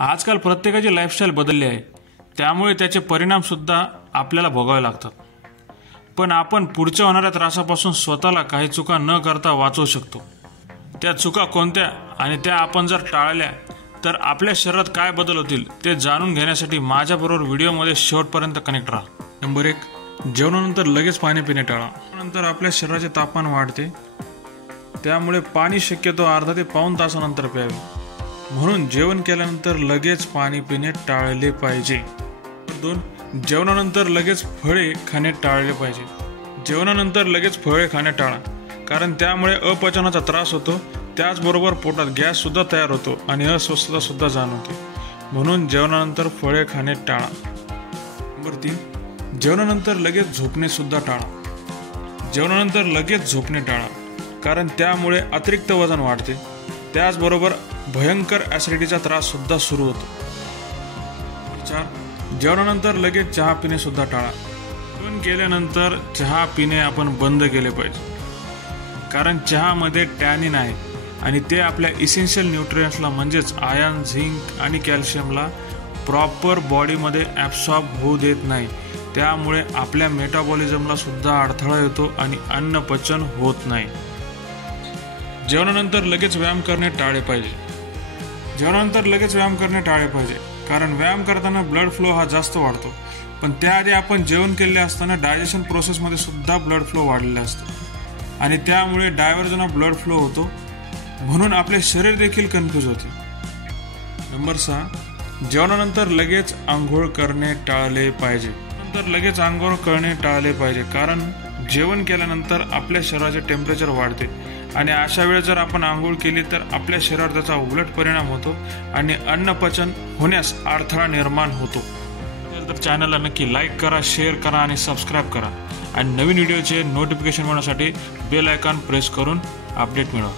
आजकाल प्रत्येकाची लाईफस्टाईल बदलली आहे, त्यामुळे त्याचे परिणाम सुद्धा आपल्याला भोगावे लागतात. पण आपण पुढच्या होणाऱ्या त्रासापासून स्वतःला काही चुका न करता वाचवू शकतो. त्या चुका कोणत्या आणि त्या आपण जर टाळल्या तर आपल्या शरीरात काय बदल होतील ते जाणून घेण्यासाठी माझ्याबरोबर व्हिडिओमध्ये शेवटपर्यंत कनेक्ट राहा. नंबर 1, जेवणानंतर लगेच पाणी पिणे टाळा. नंतर आपल्या शरीराचे तापमान वाढते, त्यामुळे पाणी शक्यतो अर्धा ते पाऊण तासानंतर प्यावे. म्हणून जेवण केल्यानंतर लगेच पाणी पिणे टाळले पाहिजे. 2, जेवणानंतर लगेच फळे खाणे टाळले पाहिजे. जेवणानंतर लगेच फळे खाणे टाळा, कारण त्यामुळे अपचनाचा त्रास होतो. त्याचबरोबर पोटात गॅस सुद्धा तयार होतो आणि अस्वस्थता सुद्धा जाणवते. म्हणून जेवणानंतर फळे खाणे टाळा. नंबर 3, जेवणानंतर लगेच झोपणे सुद्धा टाळा. जेवणानंतर लगेच झोपणे टाळा, कारण त्यामुळे अतिरिक्त वजन वाढते. त्याचबरोबर भयंकर ॲसिडिटीचा त्रास सुद्धा सुरू होतो. 4, जेवणानंतर लगेच चहा पिणे सुद्धा टाळा. जेवण केल्यानंतर चहा पिणे आपण बंद केले पाहिजे, कारण चहामध्ये टॅनिन आहे आणि ते आपल्या इसेन्शियल न्यूट्रिएंट्सला म्हणजेच आयर्न, झिंक आणि कॅल्शियमला प्रॉपर बॉडीमध्ये ॲब्सॉर्ब होऊ देत नाही. त्यामुळे आपल्या मेटाबॉलिझमला सुद्धा अडथळा येतो आणि अन्न पचन होत नाही. जेवणानंतर लगेच व्यायाम करणे टाळले पाहिजे. जेवणानंतर लगेच व्यायाम करणे टाळले पाहिजे, कारण व्यायाम करताना ब्लड फ्लो हा जास्त वाढतो. पण त्याआधी आपण जेवण केले असताना डायजेशन प्रोसेसमध्ये सुद्धा ब्लड फ्लो वाढलेला असतो आणि त्यामुळे डायव्हर्जन ऑफ ब्लड फ्लो होतो. म्हणून आपले शरीर देखील कन्फ्यूज होते. नंबर 6, जेवणानंतर लगेच आंघोळ करणे टाळले पाहिजे. नंतर लगेच आंघोळ करणे टाळले पाहिजे, कारण जेवण केल्यानंतर आपल्या शरीराचे टेम्परेचर वाढते आणि अशा वेळेस जर आपण आंघोळ केली तर आपल्या शरीरावर त्याचा उलट परिणाम होतो आणि अन्नपचन होण्यास अडथळा निर्माण होतो. तर चॅनलला नक्की लाईक करा, शेअर करा आणि सबस्क्राईब करा आणि नवीन व्हिडिओचे नोटिफिकेशन मिळवण्यासाठी बेल आयकॉन प्रेस करून अपडेट मिळवा.